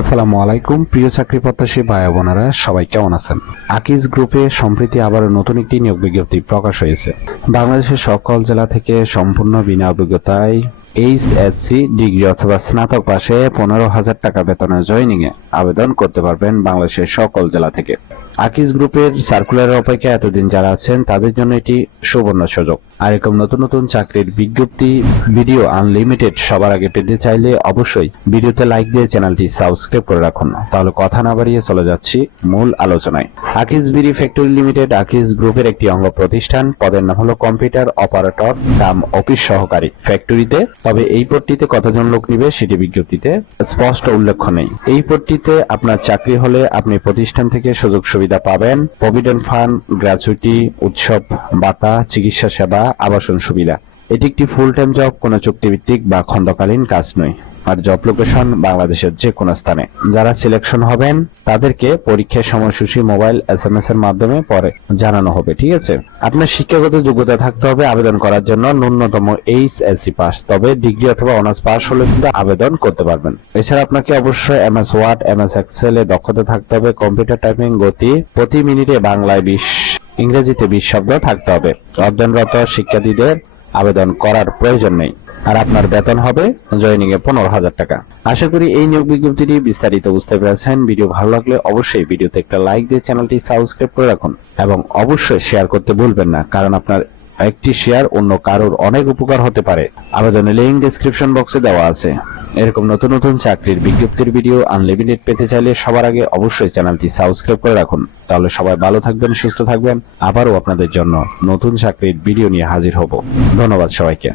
আসসালামু আলাইকুম, প্রিয় চাকরি প্রত্যাশী ভাই বোনেরা, সবাই কেমন আছেন? আকিজ গ্রুপে সম্প্রতি আবার নতুন একটি নিয়োগ বিজ্ঞপ্তি প্রকাশ হয়েছে। বাংলাদেশের সকল জেলা থেকে সম্পূর্ণ বিনা অভিজ্ঞতায় এইচএসসি ডিগ্রি অথবা স্নাতক পাশে পনেরো হাজার টাকা বেতনের জয়নিং এ আবেদন করতে পারবেন বাংলাদেশের সকল জেলা থেকে। আকিজ গ্রুপের সার্কুলারের অপেক্ষা এতদিন যারা আছেন, তাদের জন্য এটি সুবর্ণ সুযোগ। আর এরকম নতুন নতুন চাকরির বিজ্ঞপ্তি, ভিডিও আনলিমিটেড সবার আগে পেতে চাইলে অবশ্যই ভিডিওতে লাইক দিয়ে চ্যানেলটি সাবস্ক্রাইব করে রাখুন। তাহলে কথা না বাড়িয়ে চলে যাচ্ছি মূল আলোচনায়। Akij BD factory limited Akij গ্রুপের একটি অঙ্গ প্রতিষ্ঠান, পদের নাম হলো কম্পিউটার অপারেটর কাম অফিস সহকারী ফ্যাক্টরিতে তবে এই পদটিতে কতজন লোক নিবে সেটি বিজ্ঞপ্তিতে স্পষ্ট উল্লেখ নেই। এই পদটিতে আপনার চাকরি হলে আপনি প্রতিষ্ঠান থেকে সুযোগ সুবিধা পাবেন। প্রভিডেন্ট ফান্ড গ্র্যাচুইটি উৎসব, ভাতা, চিকিৎসা সেবা আবাসন সুবিধা। এটি একটি ফুল টাইম জব কোনো চুক্তিভিত্তিক বা খণ্ডকালীন কাজ নয়। আর জব লোকেশন বাংলাদেশের যে কোনো স্থানে। যারা সিলেকশন হবেন, তাদেরকে পরীক্ষার সময়সূচি মোবাইল এস এম এস এর মাধ্যমে পরে জানানো হবে, ঠিক আছে? আপনার শিক্ষাগত যোগ্যতা থাকতে হবে আবেদন করার জন্য ন্যূনতম এইচ এস সি পাস তবে ডিগ্রি অথবা অনার্স পাস হলে কিন্তু আবেদন করতে পারবেন। এছাড়া আপনাকে অবশ্যই M S Word M S Excel এ দক্ষতা থাকতে হবে কম্পিউটার টাইপিং গতি প্রতি মিনিটে বাংলায় বিশ ইংরেজিতে বিশ শব্দ থাকতে হবে। অধ্যয়নরত শিক্ষার্থীদের আবেদন করার প্রয়োজন নেই। আর আপনার বেতন হবে জয়নিং এ পনেরো হাজার টাকা। আশা করি এই নিয়োগ বিজ্ঞপ্তিটি বিস্তারিত বুঝতে পেরেছেন। ভিডিও ভালো লাগলে অবশ্যই ভিডিওতে একটা লাইক দিয়ে চ্যানেলটি সাবস্ক্রাইব করে রাখুন এবং অবশ্যই শেয়ার করতে ভুলবেন না, কারণ আপনার একটি শেয়ার অন্য কারোর অনেক উপকার হতে পারে। আবেদনের লিঙ্ক ডিসক্রিপশন বক্সে দেওয়া আছে। এরকম নতুন নতুন চাকরির বিজ্ঞপ্তির ভিডিও আনলিমিটেড পেতে চাইলে সবার আগে অবশ্যই চ্যানেলটি সাবস্ক্রাইব করে রাখুন। তাহলে সবাই ভালো থাকবেন, সুস্থ থাকবেন। আবারও আপনাদের জন্য নতুন চাকরির ভিডিও নিয়ে হাজির হব। ধন্যবাদ সবাইকে।